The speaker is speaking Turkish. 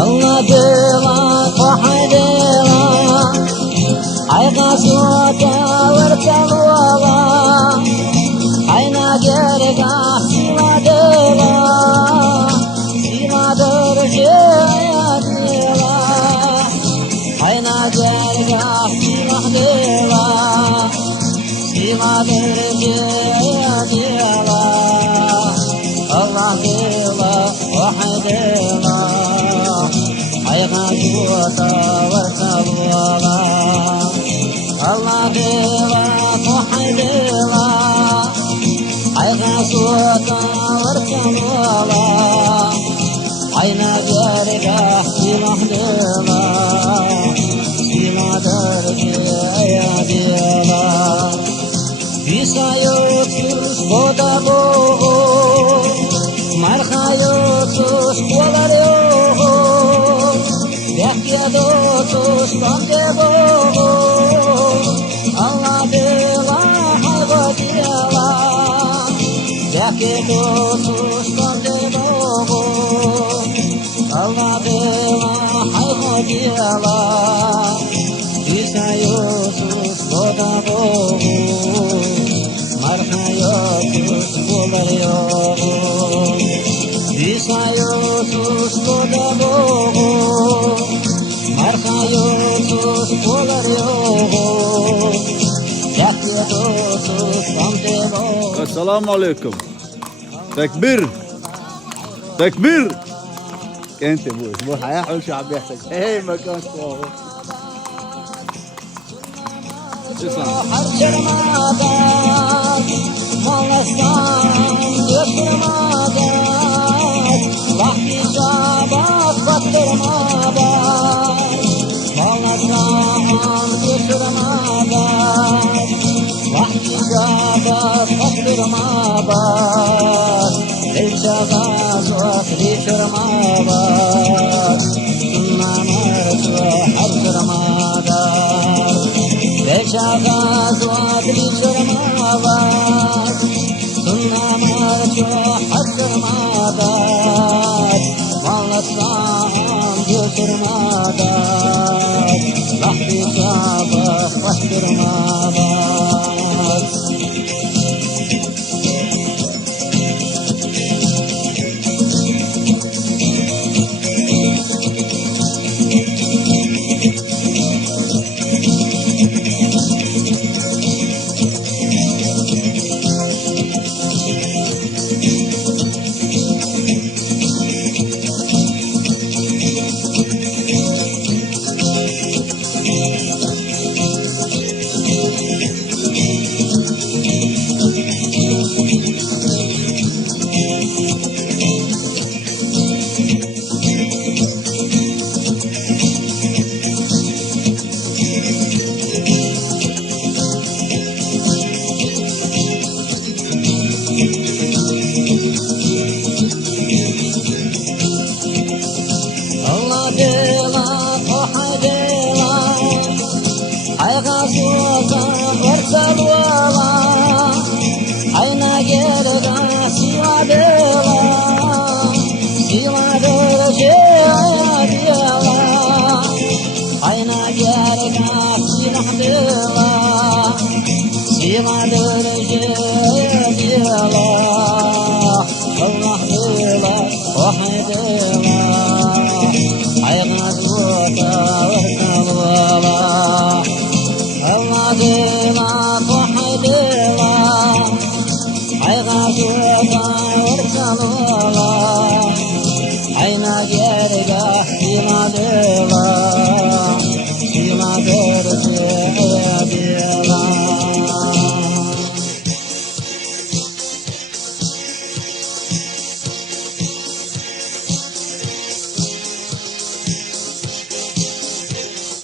Allah dela وحي دلا حيقا سوتا ورتلولا حينا جرقا سيما دلا سيما درجة يا دلا حينا جرقا سيما دلا سيما درجة يا دلا الله دلا وحي دلا حيقا سوتا ورتلولا الله دلا وحي دلا حيقا سوتا ورتلولا عينا جارقا سيما دلا سيما درجة يا دلا بيسا يوتس بودا بوغو مرخا يوتس بوغر يوغو بيحكي دوتس بانده بوغو الله دلا حيغو ديلا بيحكي دوتس بانده بوغو الله دلا حيغو ديلا بيسا يوتس بودا بوغو مرخا يوتس بوغر يوغو بيسا يوتس بودا بوغو مرخا يوتس بوغر يوغو بيحكي دوتس بانده بوغو السلام عليكم. تكبير تكبير. انت ابو الحياه حول شعب بيحسك ايه مكان صوره حجر مادات مالستان götür madat Vahdi şabat baktır madat Malastan götür madat Vahdi şabat baktır madat Elçağaz vakri çırmabat Sunnamarız harcır madat Elçağaz vakri çırmabat Sunnamarız harcır madat Malastan götür madat Vahdi şabat baktır madat